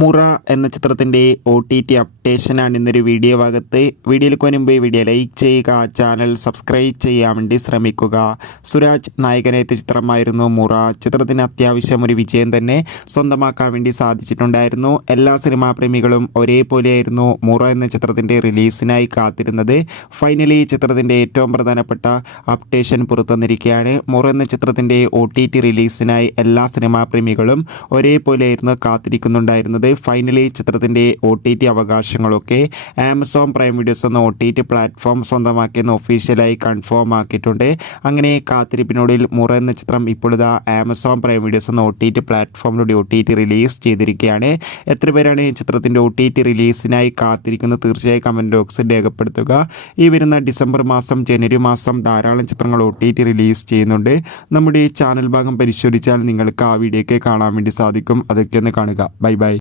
മുറ എന്ന ചിത്രത്തിൻ്റെ OTT അപ്ഡേഷനാണ് ഇന്നൊരു വീഡിയോ ഭാഗത്ത്. വീഡിയോയിലേക്ക് മുൻപ് വീഡിയോ ലൈക്ക് ചെയ്യുക, ചാനൽ സബ്സ്ക്രൈബ് ചെയ്യാൻ വേണ്ടി ശ്രമിക്കുക. സുരാജ് നായകനെത്തിയ ചിത്രമായിരുന്നു മുറ. ചിത്രത്തിന് അത്യാവശ്യം ഒരു വിജയം തന്നെ സ്വന്തമാക്കാൻ വേണ്ടി സാധിച്ചിട്ടുണ്ടായിരുന്നു. എല്ലാ സിനിമാ പ്രേമികളും ഒരേപോലെയായിരുന്നു മുറ എന്ന ചിത്രത്തിൻ്റെ റിലീസിനായി കാത്തിരുന്നത്. ഫൈനലി ചിത്രത്തിൻ്റെ ഏറ്റവും പ്രധാനപ്പെട്ട അപ്ഡേഷൻ പുറത്തുവന്നിരിക്കുകയാണ്. മുറ എന്ന ചിത്രത്തിൻ്റെ OTT റിലീസിനായി എല്ലാ സിനിമാ പ്രേമികളും ഒരേപോലെയായിരുന്നു കാത്തിരിക്കുന്നുണ്ടായിരുന്നത്. ഫൈനലി ചിത്രത്തിൻ്റെ OTT അവകാശങ്ങളൊക്കെ ആമസോൺ പ്രൈം വീഡിയോസ് എന്ന OTT പ്ലാറ്റ്ഫോം സ്വന്തമാക്കിയെന്ന് ഒഫീഷ്യലായി കൺഫേം ആക്കിയിട്ടുണ്ട്. അങ്ങനെ കാത്തിരിപ്പിനോടിൽ മുറ എന്ന ചിത്രം ഇപ്പോഴിതാ ആമസോൺ പ്രൈം വീഡിയോസ് എന്ന OTT പ്ലാറ്റ്ഫോമിലൂടെ OTT റിലീസ് ചെയ്തിരിക്കുകയാണ്. എത്ര പേരാണ് ഈ ചിത്രത്തിൻ്റെ OTT റിലീസിനായി കാത്തിരിക്കുന്നത്? തീർച്ചയായും കമൻറ്റ് ബോക്സിൽ രേഖപ്പെടുത്തുക. ഈ വരുന്ന ഡിസംബർ മാസം, ജനുവരി മാസം ധാരാളം ചിത്രങ്ങൾ OTT റിലീസ് ചെയ്യുന്നുണ്ട്. നമ്മുടെ ഈ ചാനൽ ഭാഗം പരിശോധിച്ചാൽ നിങ്ങൾക്ക് ആ വീഡിയോയ്ക്ക് കാണാൻ വേണ്ടി സാധിക്കും. അതൊക്കെ ഒന്ന് കാണുക. Bye bye.